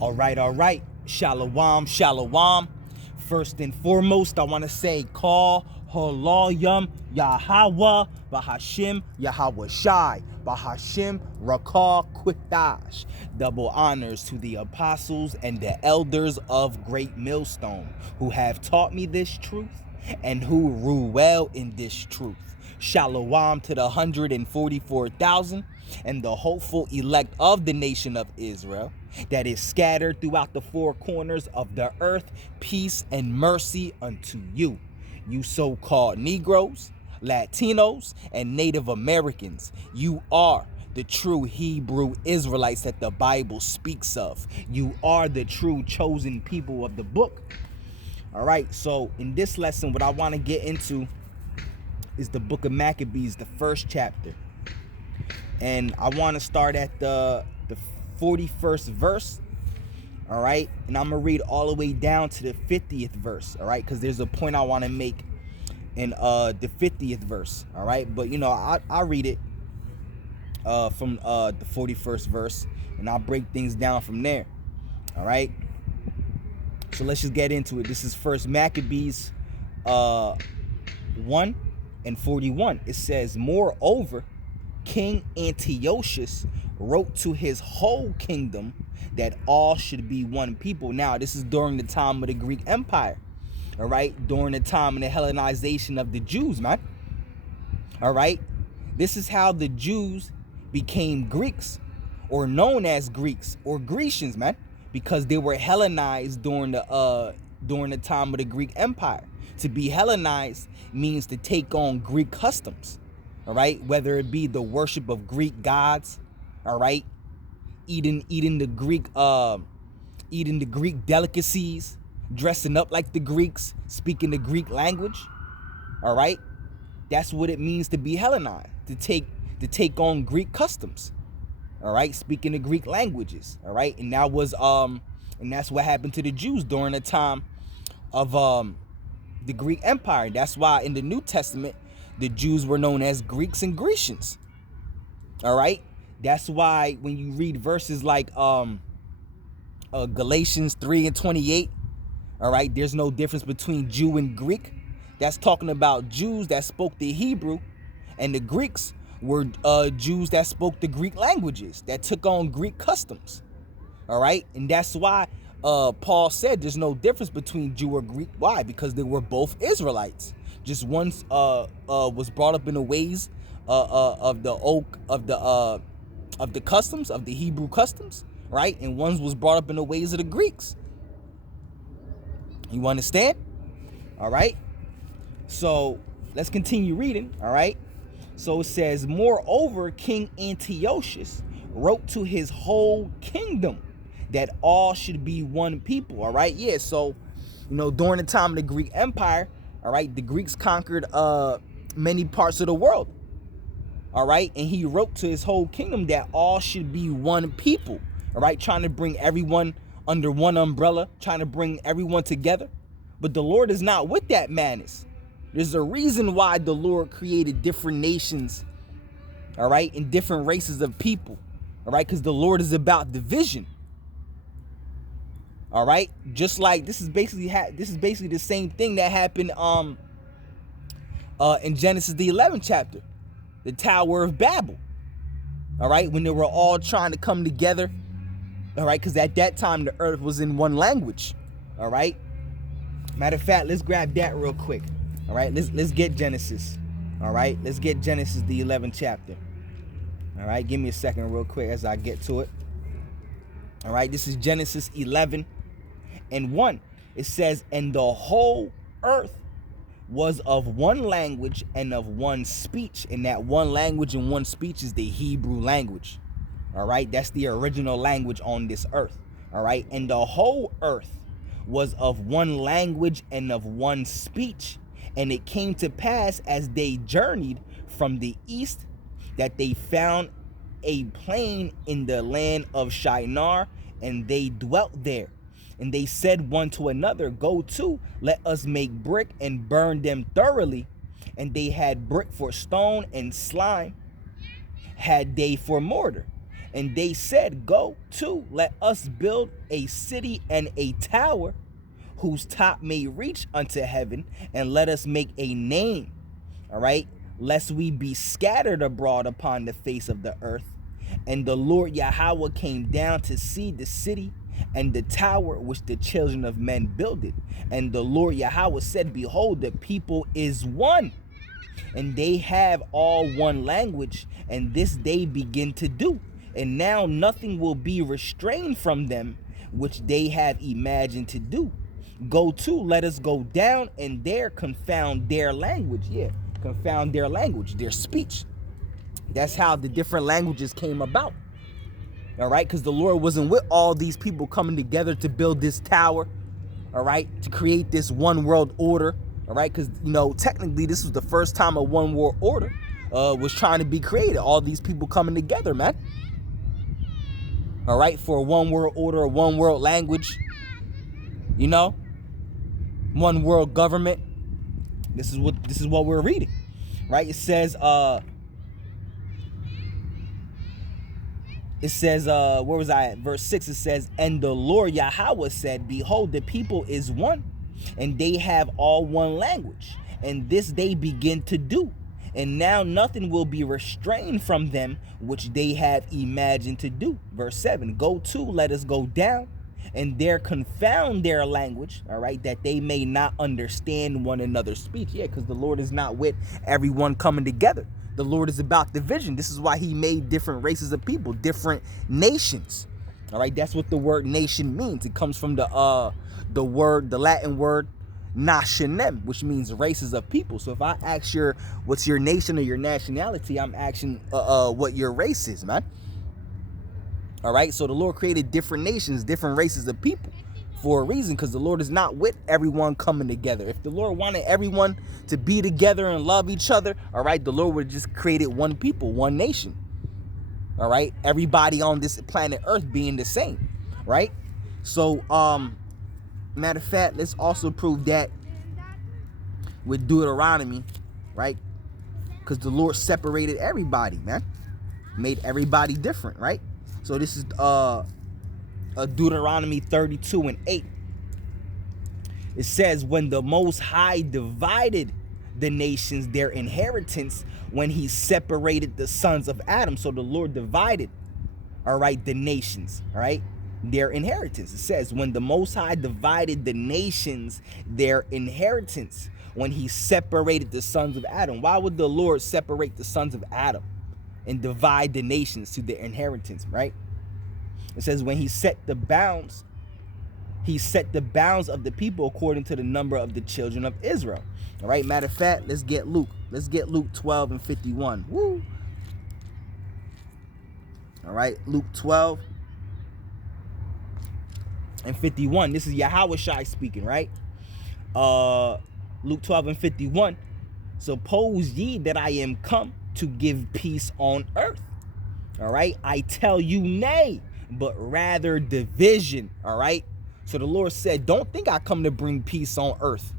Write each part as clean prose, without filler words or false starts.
All right. Shalom, shalom. First and foremost, I want to say, call Haloyam Yahweh Bahashim Yahweh Shai Bahashim Rakah Quitash. Double honors to the apostles and the elders of Great Millstone who have taught me this truth and who rule well in this truth. Shalom to the 144,000 and the hopeful elect of the nation of Israel that is scattered throughout the four corners of the earth. Peace and mercy unto you, you so-called Negroes, Latinos, and Native Americans. You are the true Hebrew Israelites that the Bible speaks of. You are the true chosen people of the book. All right, so in this lesson, what I want to get into is the book of Maccabees, the first chapter. And I want to start at the 41st verse. All right, and I'm going to read all the way down to the 50th verse. All right, because there's a point I want to make in the 50th verse. All right, but I read it from the 41st verse, and I'll break things down from there. All right, so let's just get into it. This is First Maccabees 1 and 41. It says, moreover, King Antiochus wrote to his whole kingdom that all should be one people. Now, this is during the time of the Greek Empire. All right, during the time of the Hellenization of the Jews, man. All right, this is how the Jews became Greeks, or known as Greeks or Grecians, man, because they were Hellenized during the time of the Greek Empire. To be Hellenized means to take on Greek customs. All right, whether it be the worship of Greek gods, all right, eating the Greek delicacies, dressing up like the Greeks, speaking the Greek language. All right, that's what it means to be Hellenized, to take on Greek customs. All right, speaking the Greek languages. All right, and that's what happened to the Jews during the time of the Greek Empire. That's why in the New Testament the Jews were known as Greeks and Grecians. All right, that's why when you read verses like Galatians 3 and 28, all right, there's no difference between Jew and Greek. That's talking about Jews that spoke the Hebrew, and the Greeks were Jews that spoke the Greek languages, that took on Greek customs. All right, and that's why Paul said there's no difference between Jew or Greek. Why? Because they were both Israelites. Just one was brought up in the ways of the customs of the Hebrew customs, right? And one was brought up in the ways of the Greeks. You understand? All right. So let's continue reading. All right. So it says, moreover, King Antiochus wrote to his whole kingdom that all should be one people. All right. Yeah. So, during the time of the Greek Empire, all right, the Greeks conquered many parts of the world. All right. And he wrote to his whole kingdom that all should be one people. All right. Trying to bring everyone under one umbrella, trying to bring everyone together. But the Lord is not with that madness. There's a reason why the Lord created different nations, all right, and different races of people, all right, because the Lord is about division, all right. Just like this is basically the same thing that happened in Genesis the 11th chapter, the Tower of Babel, all right, when they were all trying to come together, all right, because at that time the earth was in one language, all right. Matter of fact, let's grab that real quick. All right, let's get Genesis. All right, let's get Genesis, the 11th chapter. All right, give me a second real quick as I get to it. All right, this is Genesis 11 and 1. It says, and the whole earth was of one language and of one speech. And that one language and one speech is the Hebrew language. All right, that's the original language on this earth. All right, and the whole earth was of one language and of one speech. And it came to pass as they journeyed from the east that they found a plain in the land of Shinar, and they dwelt there. And they said one to another, go to, let us make brick and burn them thoroughly. And they had brick for stone, and slime had they for mortar. And they said, go to, let us build a city and a tower whose top may reach unto heaven, and let us make a name, all right, lest we be scattered abroad upon the face of the earth. And the Lord Yahweh came down to see the city and the tower which the children of men builded. And the Lord Yahweh said, behold, the people is one, and they have all one language, and this they begin to do. And now nothing will be restrained from them which they have imagined to do. Go to, let us go down, and there confound their language. Yeah, confound their language, their speech. That's how the different languages came about. All right, because the Lord wasn't with all these people coming together to build this tower, all right, to create this one world order, all right, because, you know, technically this was the first time a one world order was trying to be created. All these people coming together, man. All right, for a one world order, a one world language, you know, one world government. This is what we're reading, right? It says, where was I at? Verse 6, it says, and the Lord Yahweh said, behold, the people is one, and they have all one language, and this they begin to do. And now nothing will be restrained from them which they have imagined to do. Verse 7, go to, let us go down, and there confound their language, all right, that they may not understand one another's speech. Yeah, because the Lord is not with everyone coming together. The Lord is about division. This is why he made different races of people, different nations. All right, that's what the word nation means. It comes from the Latin word nationem, which means races of people. So if I ask what's your nation or your nationality, I'm asking what your race is, man. All right, so the Lord created different nations, different races of people for a reason, because the Lord is not with everyone coming together. If the Lord wanted everyone to be together and love each other, all right, the Lord would have just created one people, one nation. All right, everybody on this planet Earth being the same, right? So, matter of fact, let's also prove that with Deuteronomy, right? Because the Lord separated everybody, man, made everybody different, right? So this is Deuteronomy 32:8. It says, when the Most High divided the nations their inheritance, when he separated the sons of Adam. So the Lord divided, all right, the nations, all right, their inheritance. It says, when the Most High divided the nations their inheritance, when he separated the sons of Adam. Why would the Lord separate the sons of Adam and divide the nations to their inheritance, right? It says, when he set the bounds of the people according to the number of the children of Israel. All right, matter of fact, let's get Luke 12:51. Woo. All right, Luke 12:51. This is Yahweh Shai speaking, right? Luke 12:51. Suppose ye that I am come to give peace on earth. All right, I tell you nay, but rather division. All right, so the Lord said, don't think I come to bring peace on earth.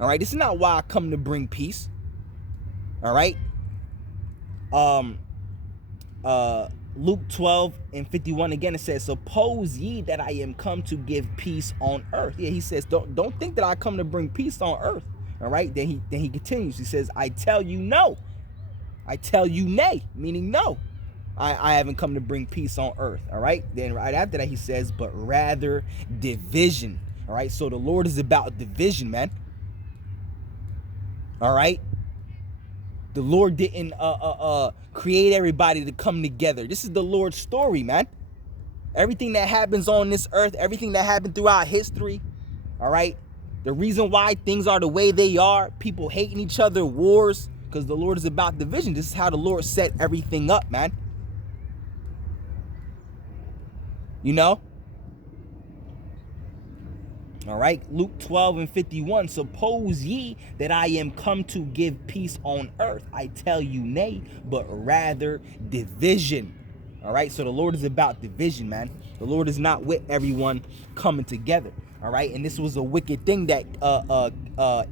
All right, this is not why I come to bring peace. All right, Luke 12:51 again, it says, suppose ye that I am come to give peace on earth. Yeah, he says, don't think that I come to bring peace on earth. All right, then he continues. He says, I tell you no. I tell you nay, meaning no. I haven't come to bring peace on earth. All right, then right after that he says, but rather division. All right, so the Lord is about division, man. All right, the Lord didn't create everybody to come together. This is the Lord's story, man. Everything that happens on this earth, everything that happened throughout history, all right, the reason why things are the way they are, people hating each other, wars, because the Lord is about division. This is how the Lord set everything up, man. You know? All right, Luke 12:51. Suppose ye that I am come to give peace on earth. I tell you nay, but rather division. All right, so the Lord is about division, man. The Lord is not with everyone coming together. All right, and this was a wicked thing that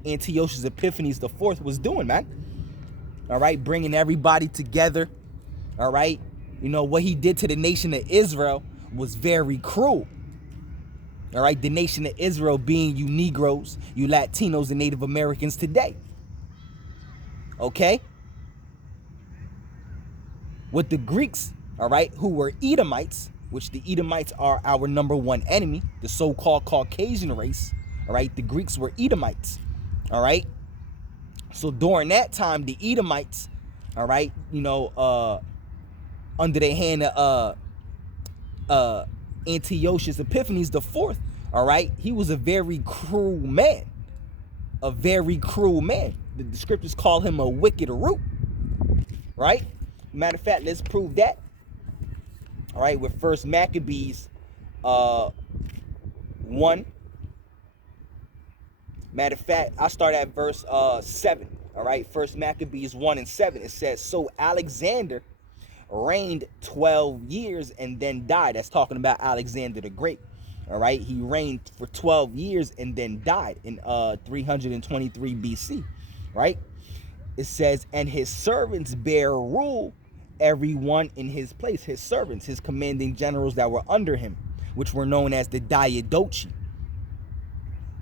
Antiochus Epiphanes IV was doing, man. All right, bringing everybody together. All right, You know, what he did to the nation of Israel was very cruel. All right, the nation of Israel being you Negroes, you Latinos, and Native Americans today. Okay? With the Greeks, all right, who were Edomites, which the Edomites are our number one enemy, the so-called Caucasian race, all right? The Greeks were Edomites, all right? So during that time, the Edomites, all right, you know, under the hand of Antiochus Epiphanes the fourth, all right, he was a very cruel man, a very cruel man. The scriptures call him a wicked root, right? Matter of fact, let's prove that. All right, with First Maccabees 1. Matter of fact, I start at verse 7. All right, First Maccabees 1 and 7. It says, so Alexander reigned 12 years and then died. That's talking about Alexander the Great. All right, he reigned for 12 years and then died in 323 BC. Right? It says, and his servants bear rule, everyone in his place. His servants, his commanding generals that were under him, which were known as the Diadochi.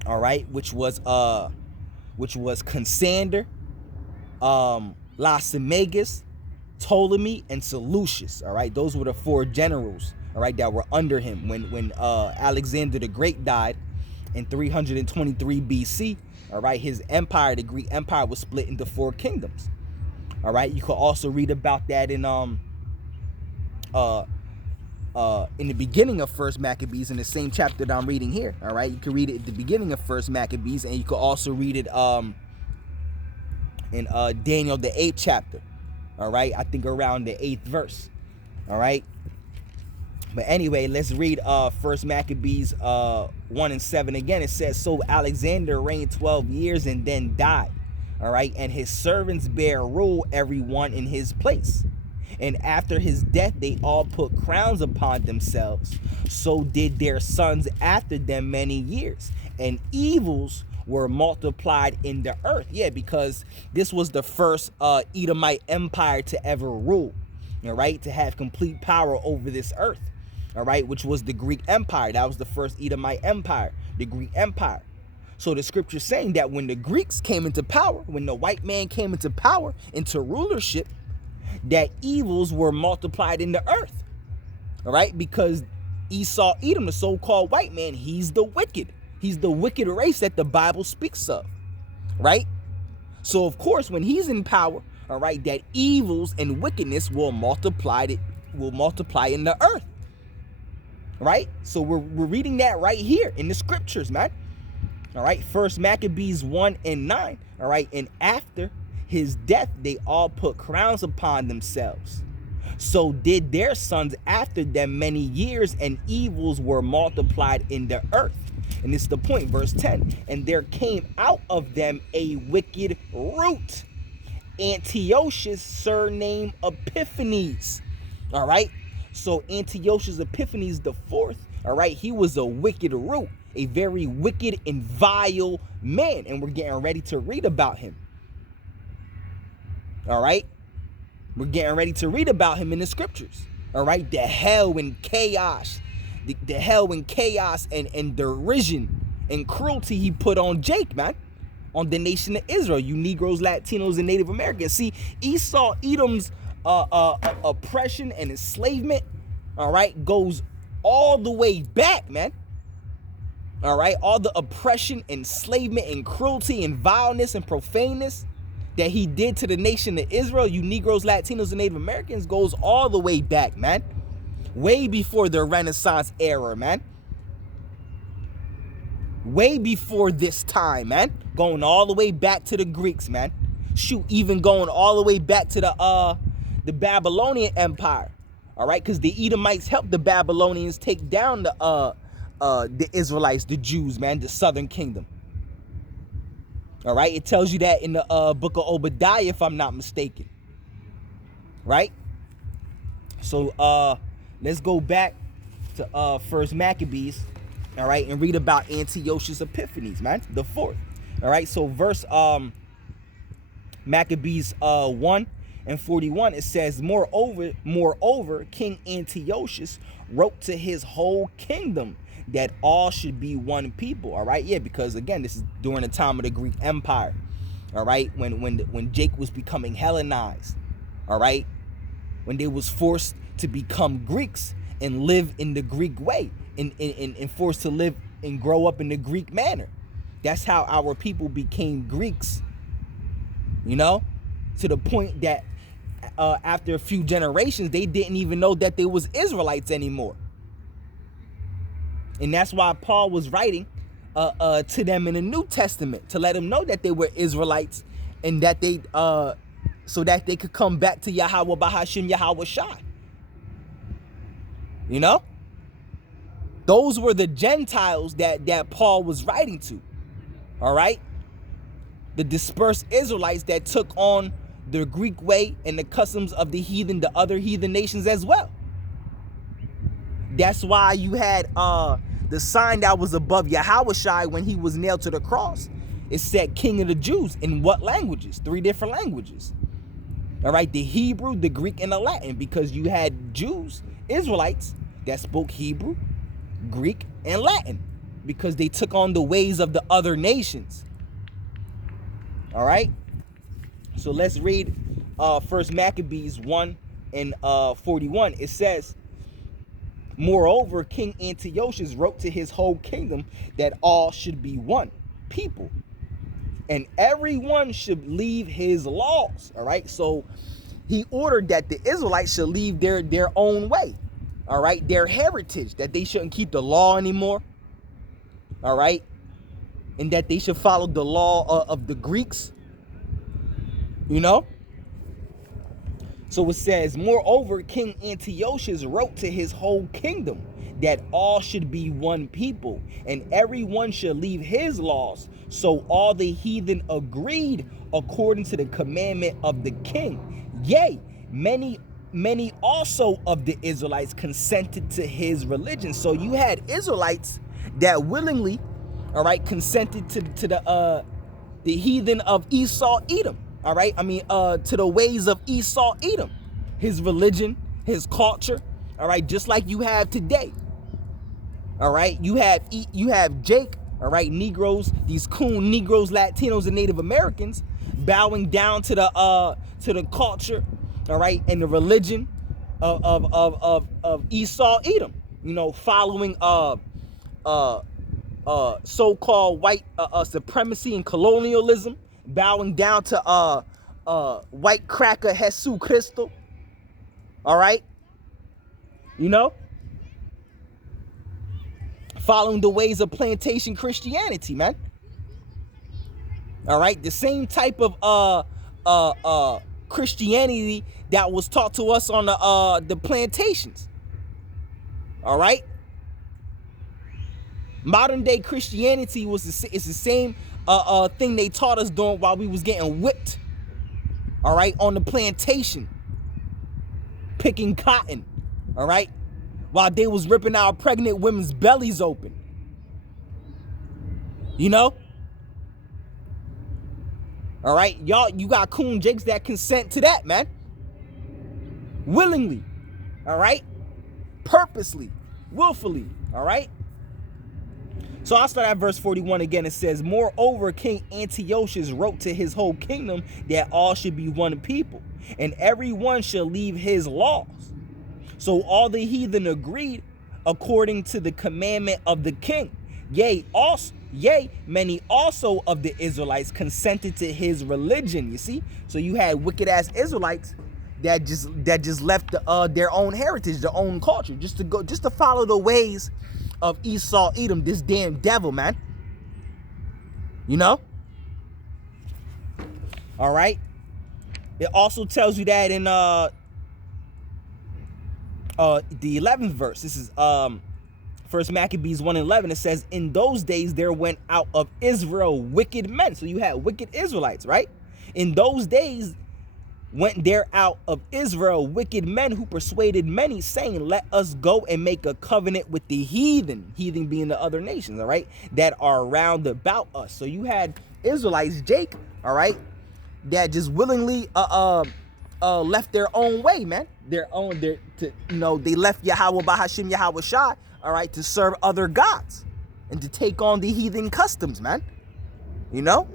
All right, which was Consander, Lysimachus, Ptolemy, and Seleucus. All right, those were the four generals, all right, that were under him when Alexander the Great died in 323 BC. All right, his empire, the Greek Empire, was split into four kingdoms. All right, you could also read about that in the beginning of First Maccabees, in the same chapter that I'm reading here. All right, you can read it at the beginning of First Maccabees, and you could also read it in Daniel the 8th chapter. All right, I think around the 8th verse. All right, but anyway, let's read First Maccabees 1 and 7 again. It says, so Alexander reigned 12 years and then died. All right, and his servants bear rule, everyone in his place. And after his death, they all put crowns upon themselves. So did their sons after them many years. And evils were multiplied in the earth. Yeah, because this was the first Edomite empire to ever rule. All right, to have complete power over this earth. All right, which was the Greek Empire. That was the first Edomite empire, the Greek Empire. So the scripture's saying that when the Greeks came into power, when the white man came into power, into rulership, that evils were multiplied in the earth. All right, because Esau, Edom, the so-called white man, he's the wicked. He's the wicked race that the Bible speaks of. Right? So of course, when he's in power, all right, that evils and wickedness will multiply in the earth. Right? So we're reading that right here in the scriptures, man. All right, First Maccabees 1 and 9. All right, and after his death, they all put crowns upon themselves. So did their sons after them many years, and evils were multiplied in the earth. And this is the point, verse 10. And there came out of them a wicked root, Antiochus, surnamed Epiphanes. All right, so Antiochus Epiphanes the fourth, all right, he was a wicked root, a very wicked and vile man, and we're getting ready to read about him. All right, we're getting ready to read about him in the scriptures. All right, the hell and chaos, the hell and chaos and derision and cruelty he put on Jake, man, on the nation of Israel, you Negroes, Latinos, and Native Americans. See, Esau, Edom's oppression and enslavement, all right, goes all the way back, man. All right, all the oppression, enslavement, and cruelty, and vileness, and profaneness that he did to the nation of Israel, you Negroes, Latinos, and Native Americans, goes all the way back, man. Way before the Renaissance era, man. Way before this time, man. Going all the way back to the Greeks, man. Shoot, even going all the way back to the Babylonian Empire. All right, because the Edomites helped the Babylonians take down the Israelites, the Jews, man, the southern kingdom. All right, it tells you that in the book of Obadiah, if I'm not mistaken. Right? So let's go back to First Maccabees, all right, and read about Antiochus Epiphanes, man, the fourth. All right, so verse Maccabees 1 and 41, it says, moreover, King Antiochus wrote to his whole kingdom that all should be one people. All right, yeah, because again, this is during the time of the Greek Empire. All right, when Jake was becoming Hellenized. All right, when they was forced to become Greeks and live in the Greek way, and forced to live and grow up in the Greek manner. That's how our people became Greeks, you know, to the point that after a few generations, they didn't even know that they was Israelites anymore. And that's why Paul was writing to them in the New Testament, to let them know that they were Israelites, and that they so that they could come back to Yahweh Bahashim Yahweh Shai. You know? Those were the Gentiles that Paul was writing to. All right? The dispersed Israelites that took on the Greek way and the customs of the heathen, the other heathen nations as well. That's why you had the sign that was above Yahweh Shai when he was nailed to the cross. It said King of the Jews. In what languages? 3 different languages. All right, the Hebrew, the Greek, and the Latin, because you had Jews, Israelites, that spoke Hebrew, Greek, and Latin, because they took on the ways of the other nations. All right, so let's read First Maccabees 1 and 41. It says, moreover, King Antiochus wrote to his whole kingdom that all should be one people, and everyone should leave his laws. All right, so he ordered that the Israelites should leave their own way. All right, their heritage, that they shouldn't keep the law anymore. All right, and that they should follow the law of the Greeks. You know? So it says, moreover, King Antiochus wrote to his whole kingdom that all should be one people, and everyone should leave his laws. So all the heathen agreed according to the commandment of the king. Yea, many also of the Israelites consented to his religion. So you had Israelites that willingly, all right, consented to the heathen of Esau Edom. All right, I mean to the ways of Esau Edom, his religion, his culture. All right, just like you have today. All right, you have Jake. All right, Negroes, these coon Negroes, Latinos, and Native Americans bowing down to the culture, all right, and the religion of Esau Edom. You know, following so-called white supremacy and colonialism, bowing down to white cracker Jesus Cristo. All right, you know, following the ways of plantation Christianity, man. All right, the same type of Christianity that was taught to us on the plantations. All right, modern day Christianity it's the same thing they taught us doing while we was getting whipped. All right, on the plantation, picking cotton. All right, while they was ripping our pregnant women's bellies open. You know? All right, y'all, you got coon jakes that consent to that, man. Willingly. All right? Purposely. Willfully. All right? So I'll start at verse 41 again. It says, moreover, King Antiochus wrote to his whole kingdom that all should be one people, and everyone shall leave his laws. So all the heathen agreed according to the commandment of the king. Yea, many also of the Israelites consented to his religion. You see? So you had wicked ass Israelites that just left their own heritage, their own culture, just to follow the ways of Esau Edom, this damn devil, man. You know? All right. It also tells you that in the 11th verse. This is First Maccabees 1:11. It says, in those days there went out of Israel wicked men. So you had wicked Israelites, right? In those days went there out of Israel wicked men who persuaded many, saying, let us go and make a covenant with the heathen being the other nations, all right, that are round about us. So you had Israelites, Jake, all right, that just willingly left their own way, man. They left Yahweh Bahashim Yahweh Shai, all right, to serve other gods and to take on the heathen customs, man. You know?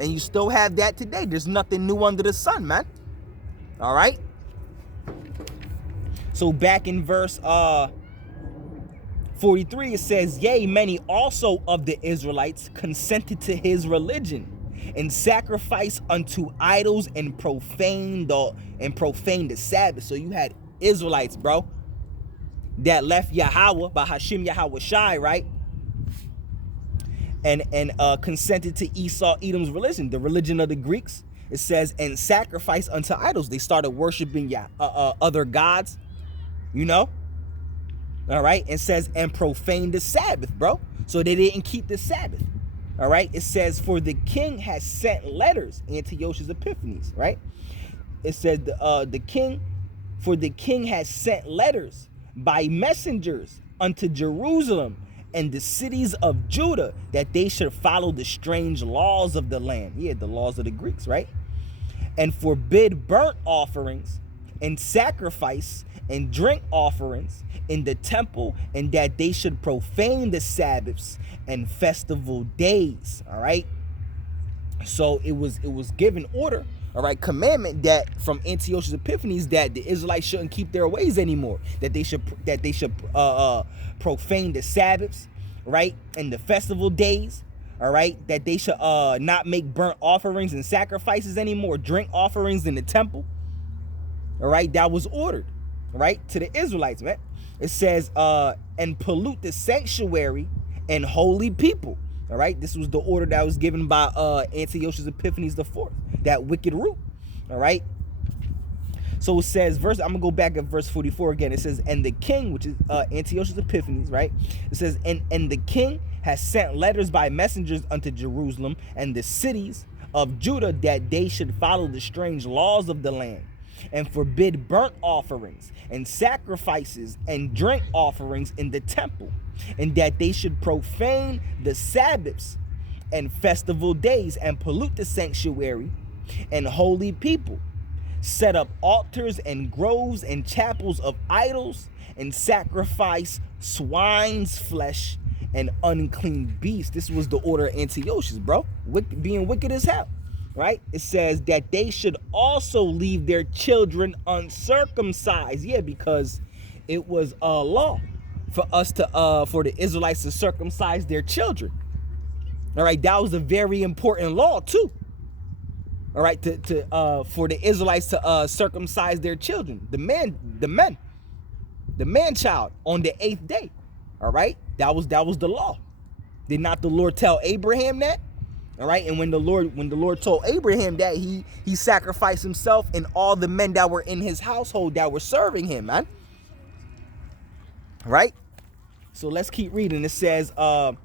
And you still have that today. There's nothing new under the sun, man. All right? So back in verse 43, it says, yea, many also of the Israelites consented to his religion and sacrificed unto idols and profaned the Sabbath. So you had Israelites, bro, that left Yahweh by Hashem Yahweh Shai, right? And consented to Edom's religion, the religion of the Greeks. It says, and sacrifice unto idols. They started worshiping other gods, you know? All right? It says, and profane the Sabbath, bro. So they didn't keep the Sabbath. All right? It says, for the king has sent letters, Antiochus Epiphanes, right? It says, the king has sent letters by messengers unto Jerusalem and the cities of Judah, that they should follow the strange laws of the land. Yeah, the laws of the Greeks, right? And forbid burnt offerings and sacrifice and drink offerings in the temple, and that they should profane the Sabbaths and festival days. All right. So it was given order, all right, commandment, that from Antiochus Epiphanes, that the Israelites shouldn't keep their ways anymore, that they should profane the Sabbaths, right, and the festival days, all right, that they should not make burnt offerings and sacrifices anymore, drink offerings in the temple, all right. That was ordered, right, to the Israelites, man. It says, and pollute the sanctuary and holy people. All right, this was the order that was given by Antiochus Epiphanes IV, that wicked root. All right. So it says, I'm gonna go back at verse 44 again. It says, and the king, which is Antiochus Epiphanes, right? It says, and the king has sent letters by messengers unto Jerusalem and the cities of Judah, that they should follow the strange laws of the land and forbid burnt offerings and sacrifices and drink offerings in the temple, and that they should profane the Sabbaths and festival days and pollute the sanctuary and holy people, set up altars and groves and chapels of idols, and sacrifice swine's flesh and unclean beasts. This was the order of Antiochus, bro, being wicked as hell. Right? It says that they should also leave their children uncircumcised. Yeah, because it was a law for the Israelites to circumcise their children. All right, that was a very important law too. All right, for the Israelites to circumcise their children, the man child on the 8th day. All right, that was the law. Did not the Lord tell Abraham that? All right, and when the Lord told Abraham that, he sacrificed himself and all the men that were in his household that were serving him, man. Right? So let's keep reading. It says that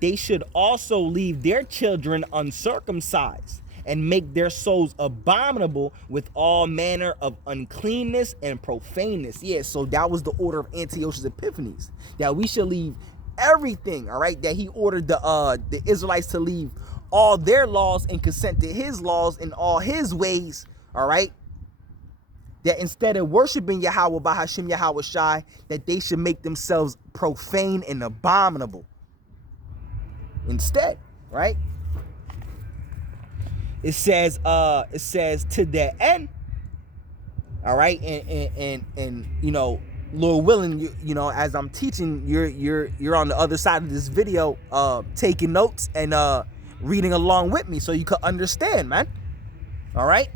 they should also leave their children uncircumcised and make their souls abominable with all manner of uncleanness and profaneness. Yeah, so that was the order of Antiochus Epiphanes, that we should leave everything, all right, that he ordered the Israelites to leave all their laws and consent to his laws and all his ways, all right, that instead of worshiping Yahweh by Hashem Yahweh Shai, that they should make themselves profane and abominable instead, right? It says to the end, all right, and you know, Lord willing, you know, as I'm teaching, you're on the other side of this video, taking notes and reading along with me so you could understand, man. All right.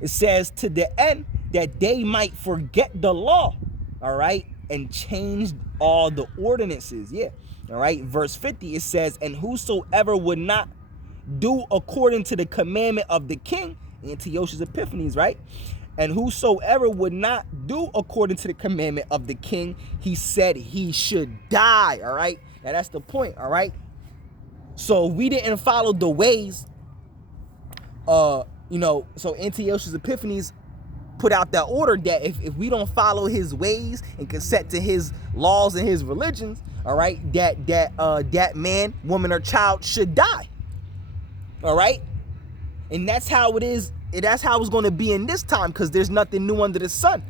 It says to the end that they might forget the law, all right, and change all the ordinances. Yeah. All right. Verse 50, it says, and whosoever would not do according to the commandment of the king, Antiochus Epiphanes, right? And whosoever would not do according to the commandment of the king, he said he should die. All right. Now that's the point. All right. So we didn't follow the ways, you know, so Antiochus Epiphanes put out that order that if we don't follow his ways and consent to his laws and his religions, all right, that man, woman, or child should die. All right. And that's how it is That's how it's going to be in this time, because there's nothing new under the sun,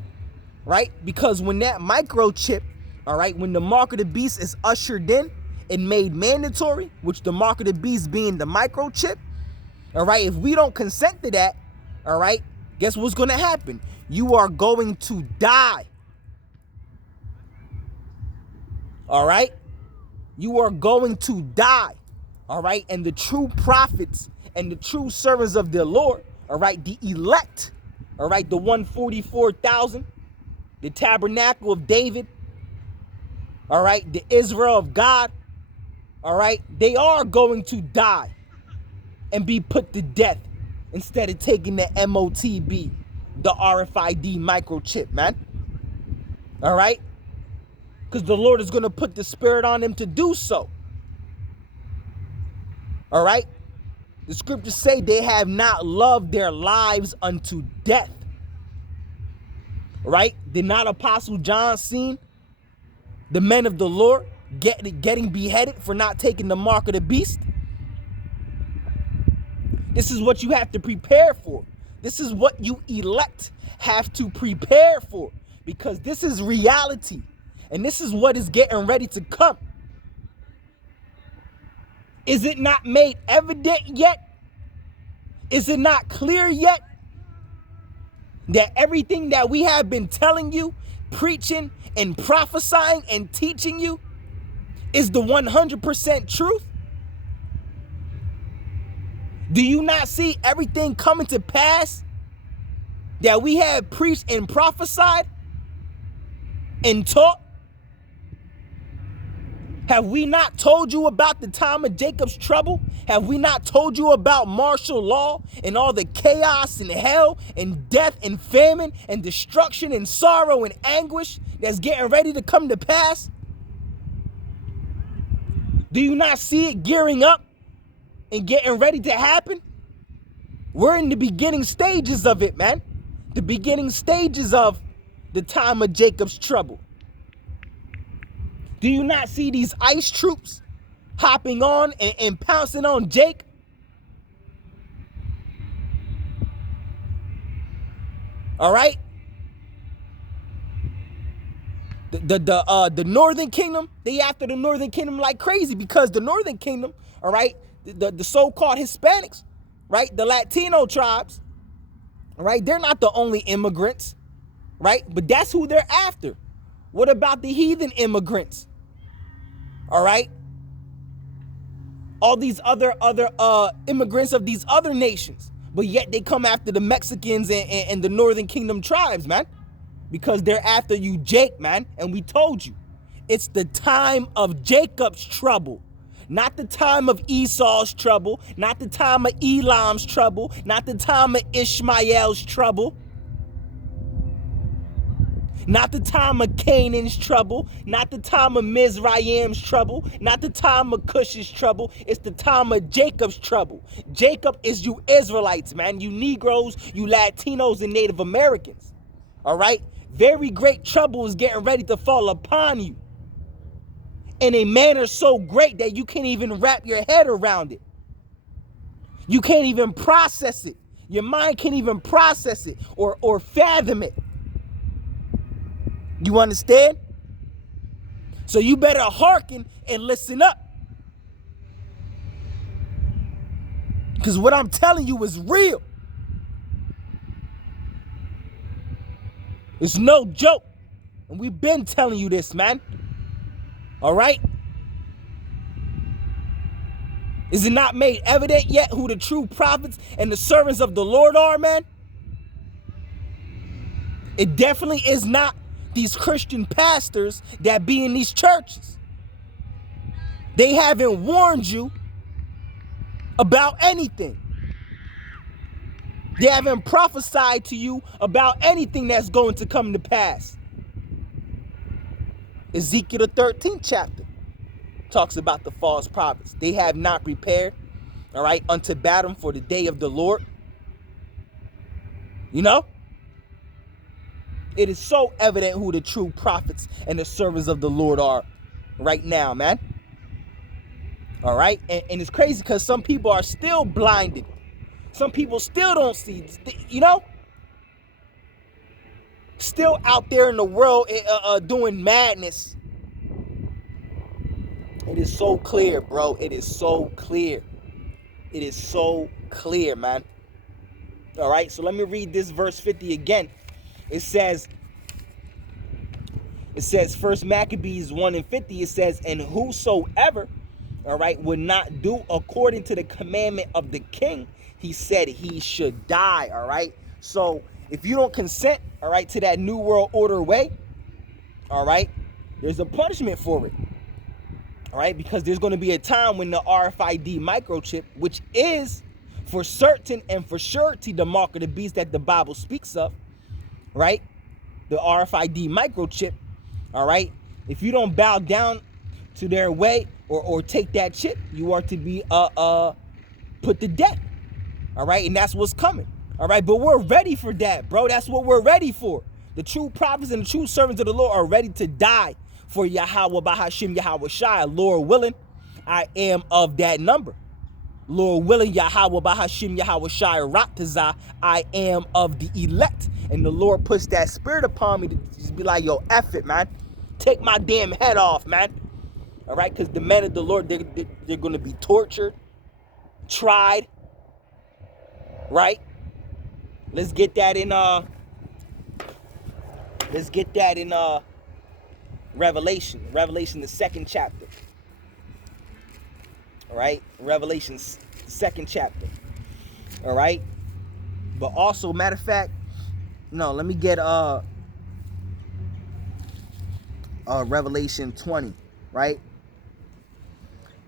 right? Because when that microchip, all right, when the mark of the beast is ushered in and made mandatory, which the mark of the beast being the microchip, all right, if we don't consent to that, all right, guess what's going to happen? You are going to die. All right? You are going to die. All right? And the true prophets and the true servants of the Lord, all right, the elect, all right, the 144,000, the tabernacle of David, all right, the Israel of God, all right, they are going to die and be put to death instead of taking the MOTB, the RFID microchip, man. All right? Because the Lord is going to put the spirit on them to do so. All right? The scriptures say they have not loved their lives unto death. Right? Did not Apostle John seen the men of the Lord getting beheaded for not taking the mark of the beast? This is what you have to prepare for. This is what you elect have to prepare for, because this is reality. And this is what is getting ready to come. Is it not made evident yet? Is it not clear yet that everything that we have been telling you, preaching and prophesying and teaching you is the 100% truth? Do you not see everything coming to pass that we have preached and prophesied and taught? Have we not told you about the time of Jacob's trouble? Have we not told you about martial law and all the chaos and hell and death and famine and destruction and sorrow and anguish that's getting ready to come to pass? Do you not see it gearing up and getting ready to happen? We're in the beginning stages of it, man. The beginning stages of the time of Jacob's trouble. Do you not see these ICE troops hopping on and pouncing on Jake? All right? The Northern Kingdom, they after the Northern Kingdom like crazy, because the Northern Kingdom, all right, the so-called Hispanics, right, the Latino tribes, right, they're not the only immigrants, right? But that's who they're after. What about the heathen immigrants? All right? All these other immigrants of these other nations, but yet they come after the Mexicans and the Northern Kingdom tribes, man, because they're after you, Jake, man. And we told you, it's the time of Jacob's trouble, not the time of Esau's trouble, not the time of Elam's trouble, not the time of Ishmael's trouble, not the time of Canaan's trouble, not the time of Mizraim's trouble, not the time of Cush's trouble. It's the time of Jacob's trouble. Jacob is you Israelites, man, you Negroes, you Latinos, and Native Americans. All right? Very great trouble is getting ready to fall upon you in a manner so great that you can't even wrap your head around it. You can't even process it. Your mind can't even process it or fathom it. You understand? So you better hearken and listen up. Because what I'm telling you is real. It's no joke. And we've been telling you this, man. All right? Is it not made evident yet who the true prophets and the servants of the Lord are, man? It definitely is not these Christian pastors that be in these churches. They haven't warned you about anything. They haven't prophesied to you about anything that's going to come to pass. Ezekiel the 13th chapter talks about the false prophets. They have not prepared, all right, unto battle for the day of the Lord. You know? It is so evident who the true prophets and the servants of the Lord are right now, man. All right? And it's crazy because some people are still blinded. Some people still don't see, you know? Still out there in the world doing madness. It is so clear, bro. It is so clear. It is so clear, man. All right, so let me read this verse 50 again. It says, First Maccabees 1 and 50, it says, and whosoever, all right, would not do according to the commandment of the king, he said he should die, all right? So if you don't consent, all right, to that New World Order way, all right, there's a punishment for it, all right? Because there's going to be a time when the RFID microchip, which is for certain and for surety the mark of the beast that the Bible speaks of, right? The RFID microchip, all right? If you don't bow down to their way or take that chip, you are to be put to death, all right? And that's what's coming, all right? But we're ready for that, bro. That's what we're ready for. The true prophets and the true servants of the Lord are ready to die for Yahweh, Bahashim, Yahweh Shai. Lord willing, I am of that number. Lord willing, Yahweh, Bahashim, Yahweh Shai, Ratazah, I am of the elect. And the Lord puts that spirit upon me to just be like, yo, F it, man. Take my damn head off, man. All right, because the men of the Lord, they're going to be tortured, tried, right? Let's get that in Revelation, the 2nd chapter. All right, Revelation 2nd chapter. All right, but also, matter of fact, no, let me get Revelation 20, right?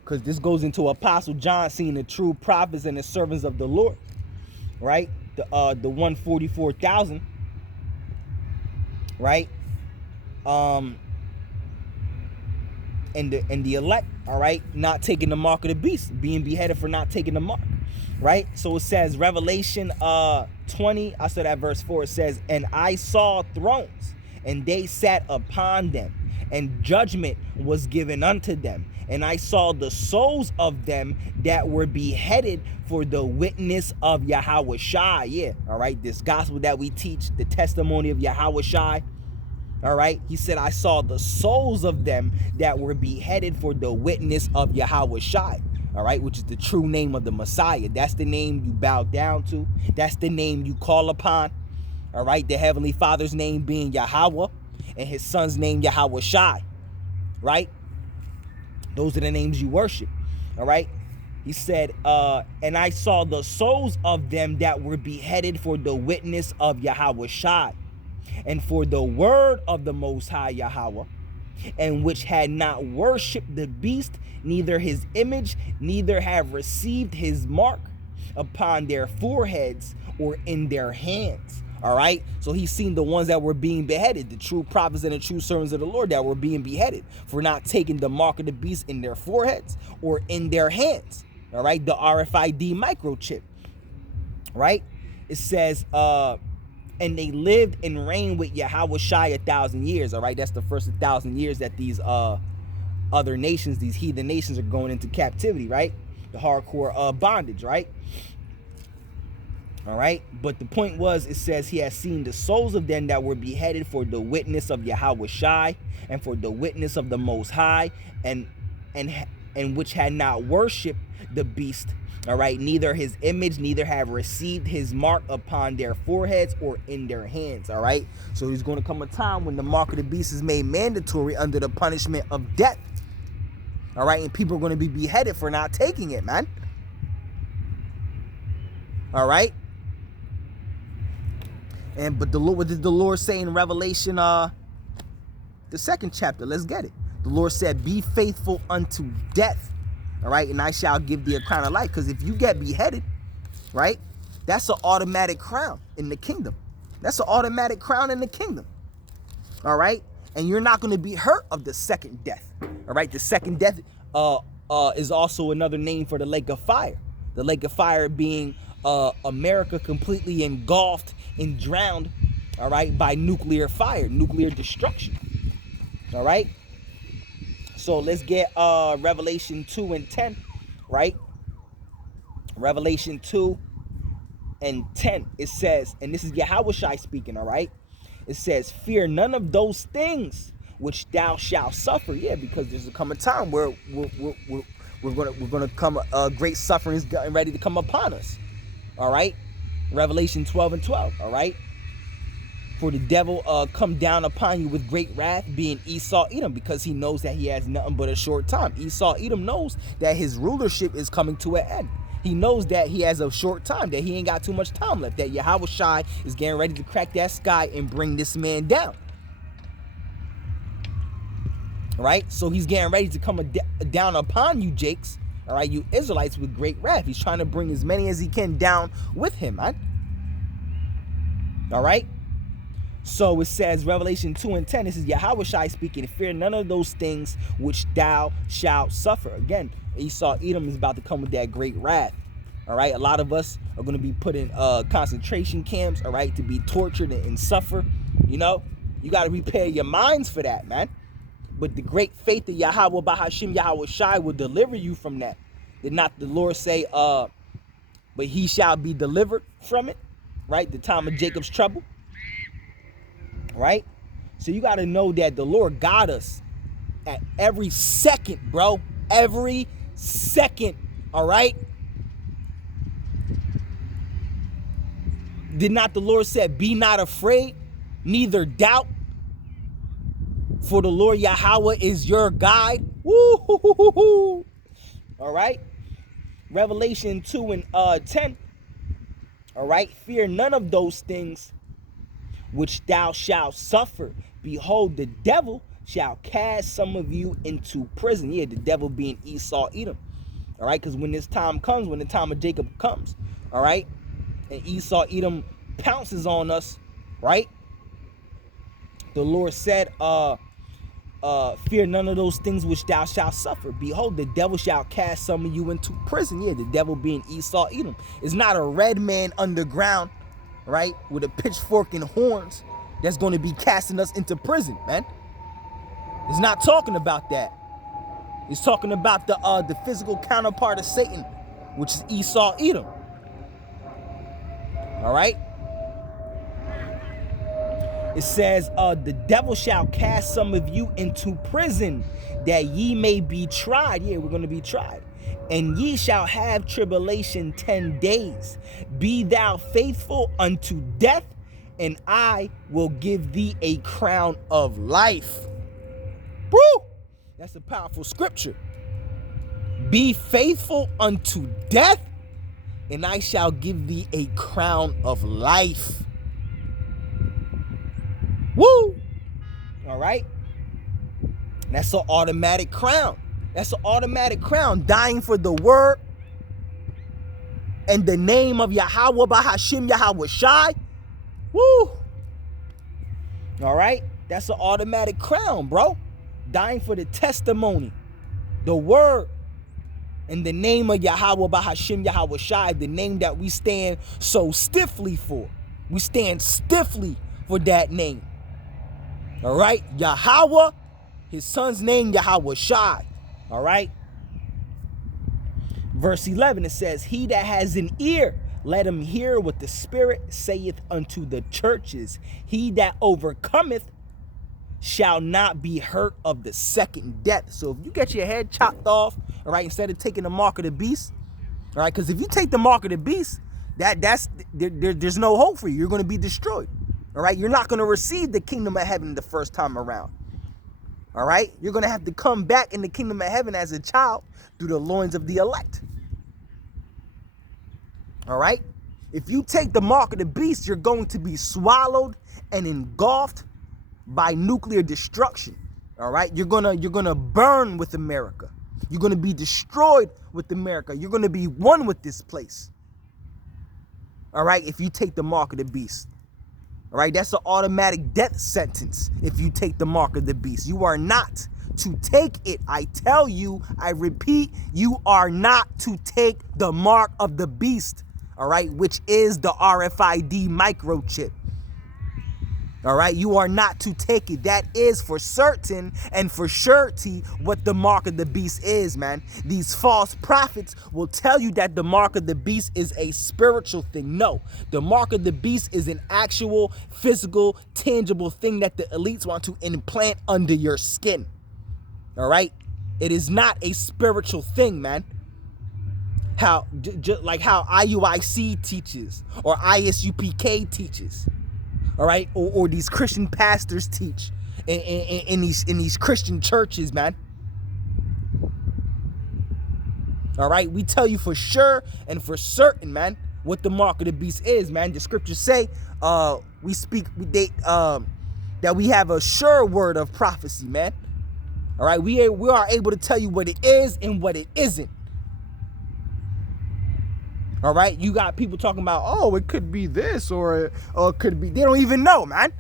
Because this goes into Apostle John seeing the true prophets and the servants of the Lord, right? The 144,000, right? And the elect, all right, not taking the mark of the beast, being beheaded for not taking the mark, right? So it says, Revelation 20, I saw that verse 4, it says, and I saw thrones, and they sat upon them, and judgment was given unto them. And I saw the souls of them that were beheaded for the witness of Yahweh Shai. Yeah, all right, this gospel that we teach, the testimony of Yahweh Shai. All right, he said, I saw the souls of them that were beheaded for the witness of Yahweh Shai. All right, which is the true name of the Messiah. That's the name you bow down to. That's the name you call upon. All right, the Heavenly Father's name being Yahweh and his son's name Yahweh Shai. Right? Those are the names you worship. All right. He said, and I saw the souls of them that were beheaded for the witness of Yahweh Shai, and for the word of the Most High Yahweh, and which had not worshipped the beast, neither his image, neither have received his mark upon their foreheads or in their hands. All right, so he's seen the ones that were being beheaded, the true prophets and the true servants of the Lord that were being beheaded for not taking the mark of the beast in their foreheads or in their hands. All right, the RFID microchip. Right, it says, and they lived and reigned with Yahweh Shai 1,000 years. All right, that's the first 1,000 years that these other nations, these heathen nations, are going into captivity. Right, the hardcore bondage. Right. All right, but the point was, it says he has seen the souls of them that were beheaded for the witness of Yahweh Shai and for the witness of the Most High, and which had not worshipped the beast. All right, neither his image, neither have received his mark upon their foreheads or in their hands. All right, so there's going to come a time when the mark of the beast is made mandatory under the punishment of death. All right, and people are going to be beheaded for not taking it, man. All right. But the Lord, what did the Lord say in Revelation, the 2nd chapter? Let's get it. The Lord said, be faithful unto death. All right. And I shall give thee a crown of life. Because if you get beheaded, right, that's an automatic crown in the kingdom. That's an automatic crown in the kingdom. All right. And you're not going to be hurt of the second death. All right. The second death is also another name for the lake of fire. The lake of fire being America completely engulfed and drowned, all right, by nuclear fire, nuclear destruction. All right. So let's get Revelation 2 and 10, right? Revelation 2 and 10, it says, and this is Yahushua speaking, all right? It says, fear none of those things which thou shalt suffer. Yeah, because there's a come a time where we're gonna come, great suffering is getting ready to come upon us. All right? Revelation 12 and 12, all right? For the devil come down upon you with great wrath, being Esau Edom, because he knows that he has nothing but a short time. Esau Edom knows that his rulership is coming to an end. He knows that he has a short time, that he ain't got too much time left, that Yahushua is getting ready to crack that sky and bring this man down. All right? So he's getting ready to come down upon you, Jakes, all right, you Israelites, with great wrath. He's trying to bring as many as he can down with him, man. All right? So it says, Revelation 2 and 10, this is Yahushua speaking, fear none of those things which thou shalt suffer. Again, Esau Edom is about to come with that great wrath. All right, a lot of us are going to be put in concentration camps, all right, to be tortured and suffer. You know, you got to prepare your minds for that, man. But the great faith of Yahweh Bahashim Yahushua will deliver you from that. Did not the Lord say, but he shall be delivered from it, right? The time of Jacob's trouble. Right? So you got to know that the Lord got us at every second, bro. Every second. All right? Did not the Lord say, be not afraid, neither doubt, for the Lord Yahweh is your guide. Woo-hoo-hoo-hoo-hoo. All right? Revelation 2 and 10. All right? Fear none of those things which thou shalt suffer. Behold, the devil shall cast some of you into prison. Yeah, the devil being Esau Edom. All right, because when this time comes, when the time of Jacob comes, all right, and Esau Edom pounces on us, right, the Lord said, fear none of those things which thou shalt suffer. Behold, the devil shall cast some of you into prison. Yeah, the devil being Esau Edom. It's not a red man underground, right, with a pitchfork and horns that's going to be casting us into prison, man. It's not talking about that. It's talking about the physical counterpart of Satan, which is Esau Edom. All right? It says, the devil shall cast some of you into prison, that ye may be tried. Yeah, we're going to be tried. And ye shall have tribulation 10 days. Be thou faithful unto death, and I will give thee a crown of life. Woo! That's a powerful scripture. Be faithful unto death, and I shall give thee a crown of life. Woo! All right? That's an automatic crown. That's an automatic crown. Dying for the word and the name of Yahweh Bahashim Yahushai. Woo! All right? That's an automatic crown, bro. Dying for the testimony, the word, and the name of Yahweh Bahashim Yahushai, the name that we stand so stiffly for. We stand stiffly for that name. All right? Yahweh, his son's name, Yahushai. All right? Verse 11, it says, he that has an ear, let him hear what the Spirit saith unto the churches. He that overcometh shall not be hurt of the second death. So if you get your head chopped off, all right, instead of taking the mark of the beast, all right, because if you take the mark of the beast, there's no hope for you. You're going to be destroyed. All right, you're not going to receive the kingdom of heaven the first time around. All right, you're going to have to come back in the kingdom of heaven as a child through the loins of the elect. All right, if you take the mark of the beast, you're going to be swallowed and engulfed by nuclear destruction. All right, you're gonna burn with America. You're gonna be destroyed with America. You're gonna be one with this place. All right, if you take the mark of the beast. All right, that's an automatic death sentence if you take the mark of the beast. You are not to take it. I tell you, I repeat, you are not to take the mark of the beast, all right, which is the RFID microchip. All right, you are not to take it. That is for certain and for surety what the mark of the beast is, man. These false prophets will tell you that the mark of the beast is a spiritual thing. No, the mark of the beast is an actual, physical, tangible thing that the elites want to implant under your skin. All right, it is not a spiritual thing, man. Like how IUIC teaches or ISUPK teaches. All right, or these Christian pastors teach in these Christian churches, man. All right, we tell you for sure and for certain, man, what the mark of the beast is, man. The scriptures say that we have a sure word of prophecy, man. All right, we are able to tell you what it is and what it isn't. All right, you got people talking about, oh, it could be this or it could be. They don't even know, man.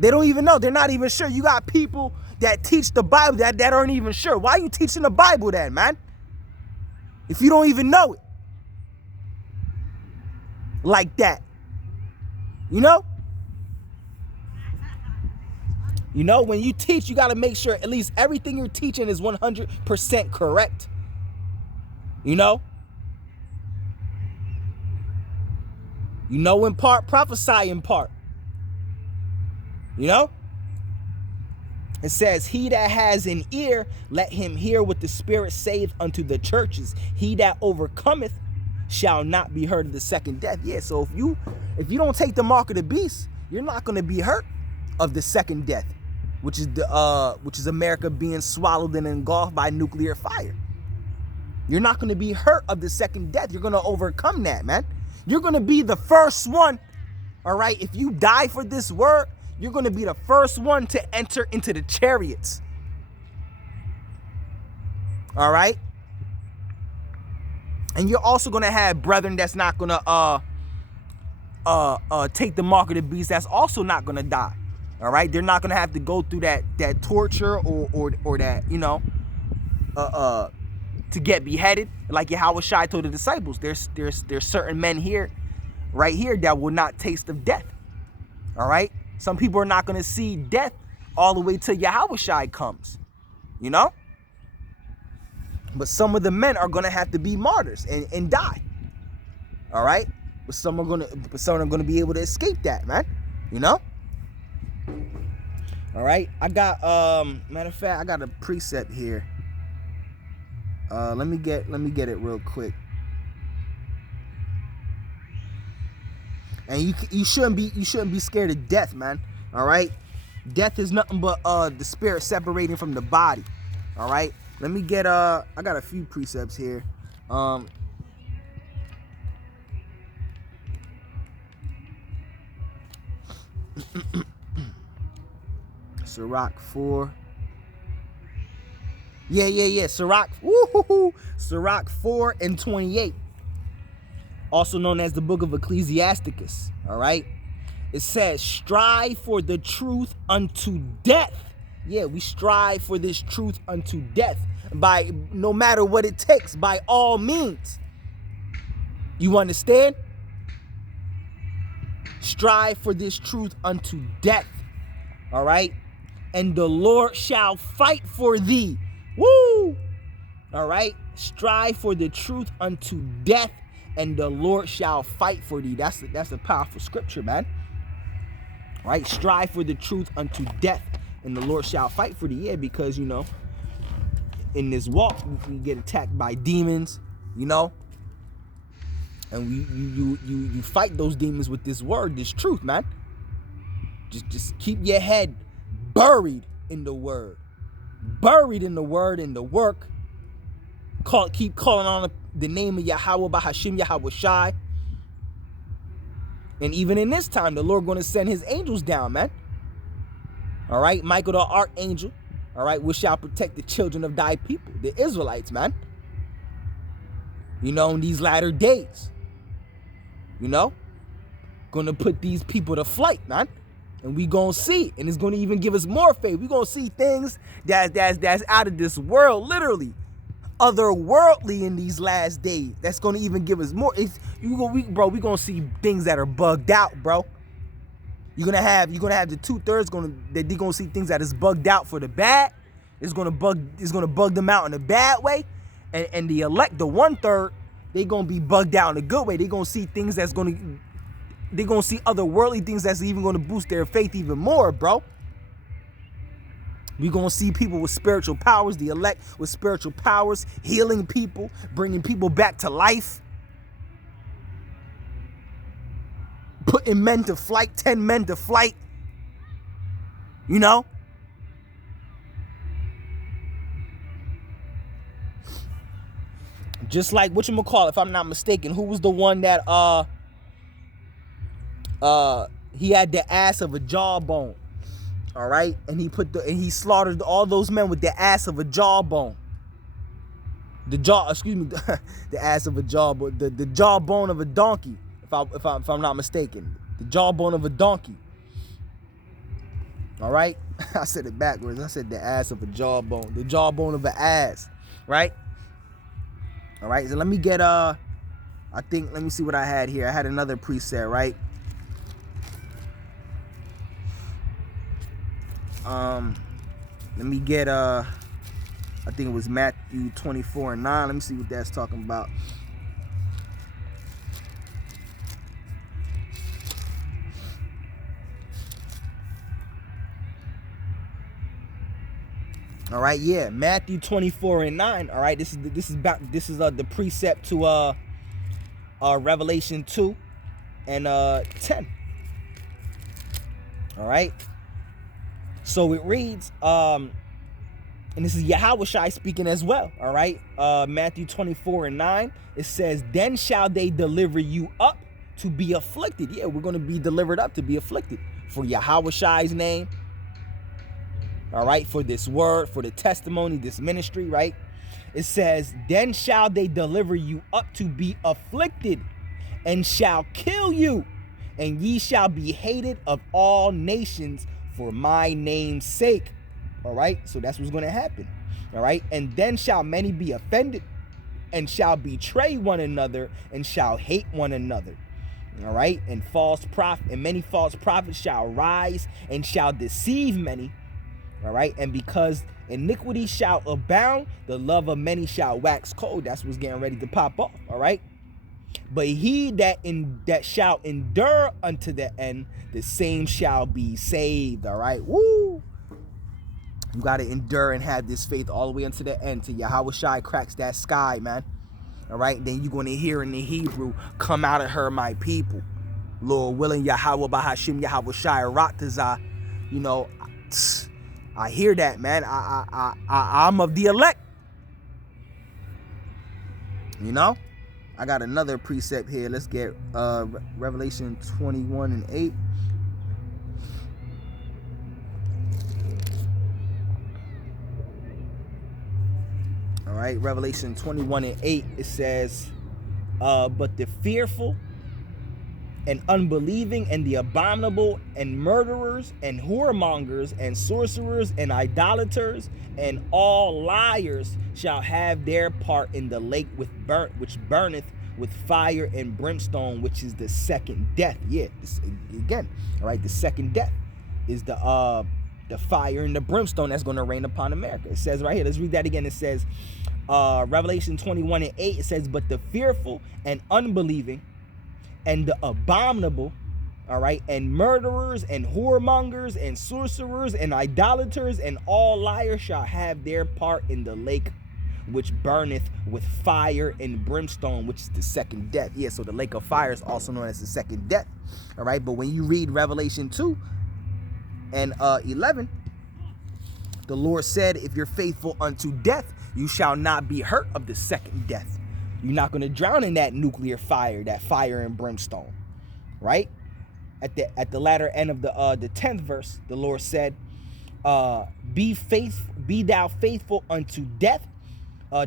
They don't even know. They're not even sure. You got people that teach the Bible that aren't even sure. Why are you teaching the Bible then, man? If you don't even know it. Like that. You know? You know, when you teach, you got to make sure at least everything you're teaching is 100% correct. You know? You know in part, prophesy in part. You know? It says, he that has an ear, let him hear what the Spirit saith unto the churches. He that overcometh shall not be hurt of the second death. Yeah, so if you don't take the mark of the beast, you're not going to be hurt of the second death, which is America being swallowed and engulfed by nuclear fire. You're not going to be hurt of the second death. You're going to overcome that, man. You're going to be the first one, all right? If you die for this word, you're going to be the first one to enter into the chariots. All right? And you're also going to have brethren that's not going to take the mark of the beast, that's also not going to die. All right? They're not going to have to go through that torture or that, you know, to get beheaded. Like Yahushua told the disciples, there's certain men here, right here, that will not taste of death. All right? Some people are not going to see death all the way till Yahushua comes. You know? But some of the men are going to have to be martyrs and die. All right? But some are going to be able to escape that, man. You know? All right? I got matter of fact, I got a precept here. Let me get it real quick. And you shouldn't be scared of death, man. All right? Death is nothing but the spirit separating from the body. All right? Let me get I got a few precepts here. Sirach 4. Yeah. Sirach 4:28. Also known as the book of Ecclesiasticus. All right. It says, strive for the truth unto death. Yeah, we strive for this truth unto death. By no matter what it takes, by all means. You understand? Strive for this truth unto death. All right. And the Lord shall fight for thee. Woo! All right. Strive for the truth unto death, and the Lord shall fight for thee. That's a powerful scripture, man. All right. Strive for the truth unto death, and the Lord shall fight for thee. Yeah, because, you know, in this walk, we get attacked by demons, you know, and you fight those demons with this word, this truth, man. Just keep your head buried in the word. Buried in the word and the work. Keep calling on the name of Yahweh, Bahashim Yahushai. And even in this time, the Lord going to send his angels down, man. All right, Michael the archangel. All right, which shall protect the children of thy people, the Israelites, man. You know, in these latter days. You know, going to put these people to flight, man. And we gonna see, and it's gonna even give us more faith. We gonna see things that's out of this world, literally, otherworldly in these last days. That's gonna even give us more. We gonna see things that are bugged out, bro. You're gonna have the 2/3 they're gonna see things that is bugged out for the bad. It's gonna bug them out in a bad way, and the elect, the 1/3, they gonna be bugged out in a good way. They gonna see things they're gonna see otherworldly things that's even gonna boost their faith even more, bro. We're gonna see people with spiritual powers, the elect with spiritual powers, healing people, bringing people back to life, putting men to flight, 10 men to flight, you know? Just like, whatchamacallit, if I'm not mistaken, who was the one that, he had the ass of a jawbone, all right? And he slaughtered all those men with the ass of a jawbone. The ass of a jawbone, the jawbone of a donkey, if I'm not mistaken. The jawbone of a donkey. All right? I said it backwards. I said the ass of a jawbone. The jawbone of an ass. Right? All right. So let me get let me see what I had here. I had another preset, right? Let me get I think it was Matthew 24:9. Let me see what that's talking about. All right, yeah, Matthew 24:9. All right, this is the precept to Revelation 2 and 10. All right. So it reads, and this is Yahushua speaking as well. All right, Matthew 24:9. It says, "Then shall they deliver you up to be afflicted." Yeah, we're going to be delivered up to be afflicted for Yahushua's name. All right, for this word, for the testimony, this ministry, right? It says, "Then shall they deliver you up to be afflicted, and shall kill you, and ye shall be hated of all nations for my name's sake." All right, so that's what's going to happen. All right, "And then shall many be offended, and shall betray one another, and shall hate one another." All right, "And many false prophets shall rise, and shall deceive many." All right, "And because iniquity shall abound, the love of many shall wax cold." That's what's getting ready to pop off. All right, "But he that shall endure unto the end, the same shall be saved." All right, woo! You got to endure and have this faith all the way unto the end, till Yahushua cracks that sky, man. All right, then you're going to hear in the Hebrew, "Come out of her, my people. Lord willing, Yahweh Bahashim, Yahushua Ratazah." You know, I hear that, man. I'm of the elect. You know? I got another precept here. Let's get Revelation 21:8. All right, Revelation 21:8. It says, "But the fearful and unbelieving and the abominable and murderers and whoremongers and sorcerers and idolaters and all liars shall have their part in the lake which burneth with fire and brimstone, which is the second death." Yeah, again, all right, the second death is the fire and the brimstone that's going to rain upon America. It says right here, let's read that again. It says, Revelation 21:8, it says, "But the fearful and unbelieving and the abominable, all right, and murderers and whoremongers and sorcerers and idolaters and all liars shall have their part in the lake which burneth with fire and brimstone, which is the second death." Yeah, so the lake of fire is also known as the second death. All right, but when you read Revelation 2 and 11, the Lord said, "If you're faithful unto death, you shall not be hurt of the second death." You're not going to drown in that nuclear fire, that fire and brimstone, right? At the latter end of the 10th verse, the Lord said, Be thou faithful unto death."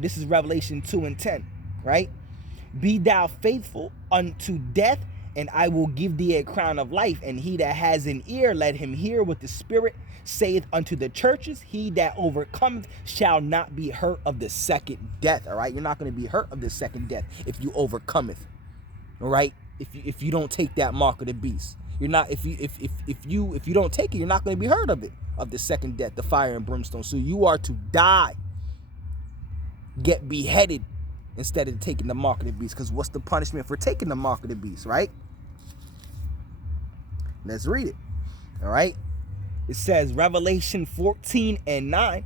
This is Revelation 2:10, right? "Be thou faithful unto death, and I will give thee a crown of life. And he that has an ear, let him hear what the Spirit saith unto the churches. He that overcometh shall not be hurt of the second death." All right, you're not going to be hurt of the second death if you overcometh. All right, if you don't take that mark of the beast, You're not, if you don't take it, you're not going to be heard of it, of the second death, the fire and brimstone. So you are to die, get beheaded, instead of taking the mark of the beast. Because what's the punishment for taking the mark of the beast, right? Let's read it. All right. It says, Revelation 14:9.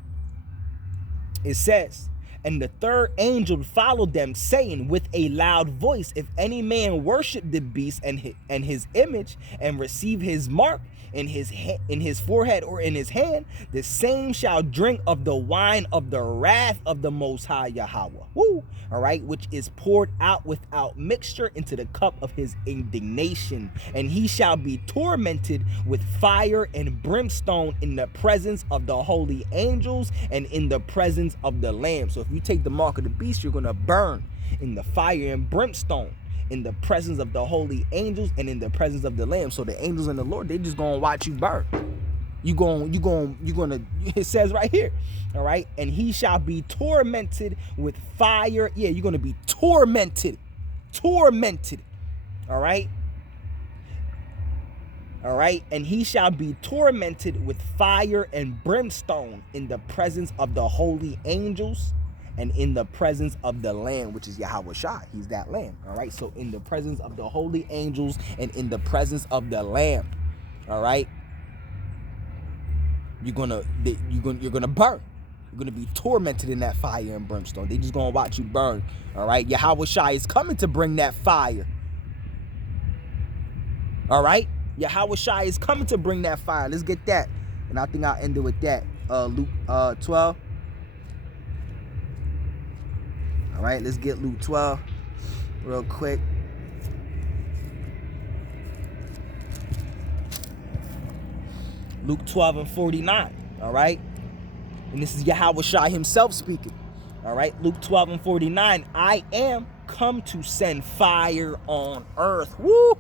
It says, and the third angel followed them, saying with a loud voice, if any man worship the beast and his image, and receive his mark in his forehead or in his hand, the same shall drink of the wine of the wrath of the Most High Yahweh. Woo! All right, which is poured out without mixture into the cup of his indignation, and he shall be tormented with fire and brimstone in the presence of the holy angels and in the presence of the Lamb. So if you take the mark of the beast, you're gonna burn in the fire and brimstone, in the presence of the holy angels and in the presence of the Lamb. So the angels and the Lord, they just gonna watch you burn. You're gonna, it says right here, all right, and he shall be tormented with fire. Yeah, you're gonna be tormented, all right, and he shall be tormented with fire and brimstone in the presence of the holy angels and in the presence of the Lamb, which is Yahweh Shai. He's that Lamb, all right. So in the presence of the holy angels and in the presence of the Lamb, all right. You're gonna burn. You're gonna be tormented in that fire and brimstone. They just gonna watch you burn. All right. Yahweh Shai is coming to bring that fire. All right. Yahweh Shai is coming to bring that fire. Let's get that. And I think I'll end it with that. Luke 12. All right. Let's get Luke 12 real quick. Luke 12:49, all right? And this is Yahweh Shai himself speaking, all right? Luke 12:49, I am come to send fire on earth. Woo!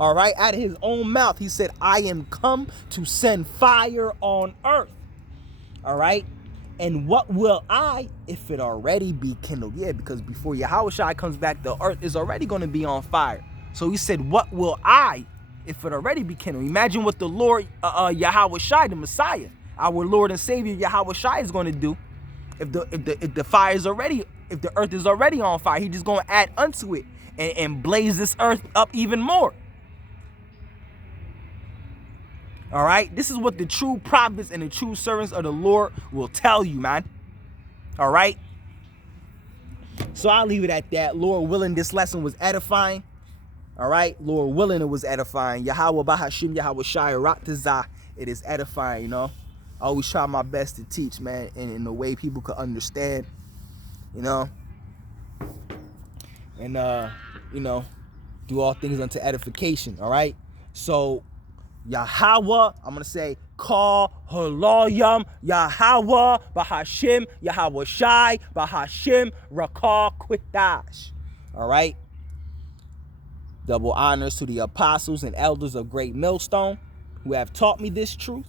All right, out of his own mouth, he said, I am come to send fire on earth, all right? And what will I, if it already be kindled? Yeah, because before Yahweh Shai comes back, the earth is already going to be on fire. So he said, what will I, if it already be kindled? Imagine what the Lord, Yahweh Shai, the Messiah, our Lord and Savior Yahweh Shai is going to do if the fire is already, if the earth is already on fire. He's just going to add unto it and blaze this earth up even more. All right, this is what the true prophets and the true servants of the Lord will tell you, man. All right, so I'll leave it at that. Lord willing, this lesson was edifying. All right, Lord willing, it was edifying. Yahweh Bahashim, Yahweh Shai Ratazah, it is edifying, you know. I always try my best to teach, man, in a way people could understand, you know. And, you know, do all things unto edification, all right? So, Yahweh, I'm going to say, Call Haloyam, Yahweh, Bahashim, Yahweh Shai, Bahashim, Rakah Quitash, all right? Double honors to the apostles and elders of Great Millstone who have taught me this truth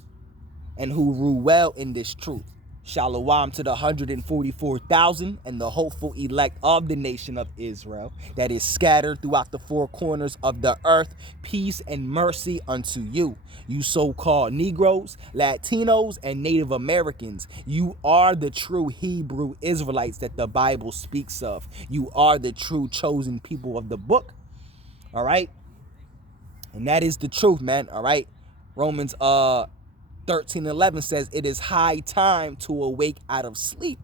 and who rule well in this truth. Shalom to the 144,000 and the hopeful elect of the nation of Israel that is scattered throughout the four corners of the earth. Peace and mercy unto you. You so-called Negroes, Latinos, and Native Americans. You are the true Hebrew Israelites that the Bible speaks of. You are the true chosen people of the book. All right, and that is the truth, man. All right, Romans 13:11 says it is high time to awake out of sleep,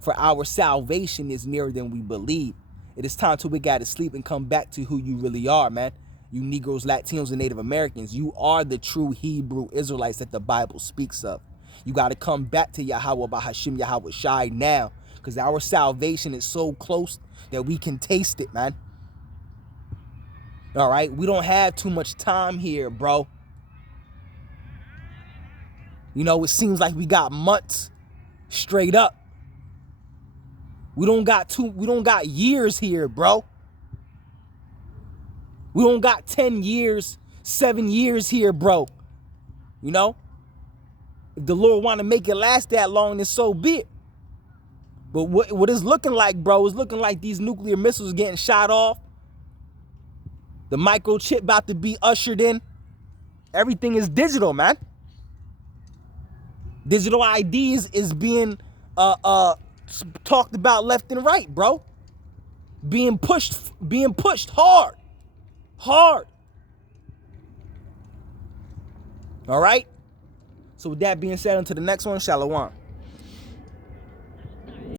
for our salvation is nearer than we believe. It is time to wake out of sleep and come back to who you really are, man. You Negroes, Latinos, and Native Americans, you are the true Hebrew Israelites that the Bible speaks of. You got to come back to Yahweh Bahashim, Yahweh Shai now, because our salvation is so close that we can taste it, man. All right, we don't have too much time here, bro. You know, it seems like we got months straight up. We don't got years here, bro. We don't got 10 years, 7 years here, bro. You know, if the Lord want to make it last that long, then so be it. But what it's looking like, bro, is looking like these nuclear missiles getting shot off. The microchip about to be ushered in. Everything is digital, man. Digital ID is being talked about left and right, bro. Being pushed hard. Hard. All right? So with that being said, on to the next one, Shalom.